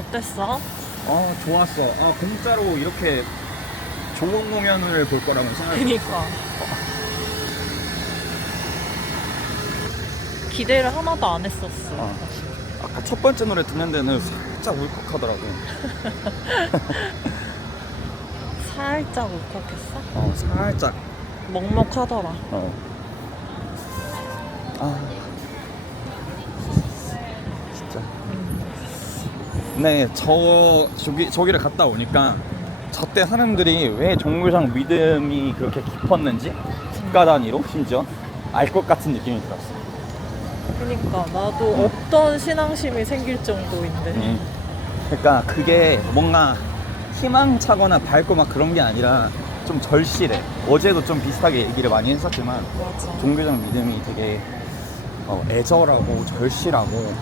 어땠어? 아 좋았어. 아 공짜로 이렇게 좋은 공연을 볼 거라고 생각. 그니까. 기대를 하나도 안 했었어. 아, 아까 첫 번째 노래 듣는 데는 살짝 울컥하더라고. 살짝 울컥했어? 어 살짝. 먹먹하더라. 어. 아. 진짜. 네, 저 저기 저기를 갔다 오니까 저때 사람들이 왜 정류장 믿음이 그렇게 깊었는지 국가 단위로 심지어 알 것 같은 느낌이 들었어. 그니까 나도 없던 신앙심이 생길 정도인데. 음. 그러니까 그게 뭔가 희망차거나 밝고 막 그런 게 아니라 좀 절실해. 어제도 좀 비슷하게 얘기를 많이 했었지만 맞아. 종교적 믿음이 되게 어, 애절하고 절실하고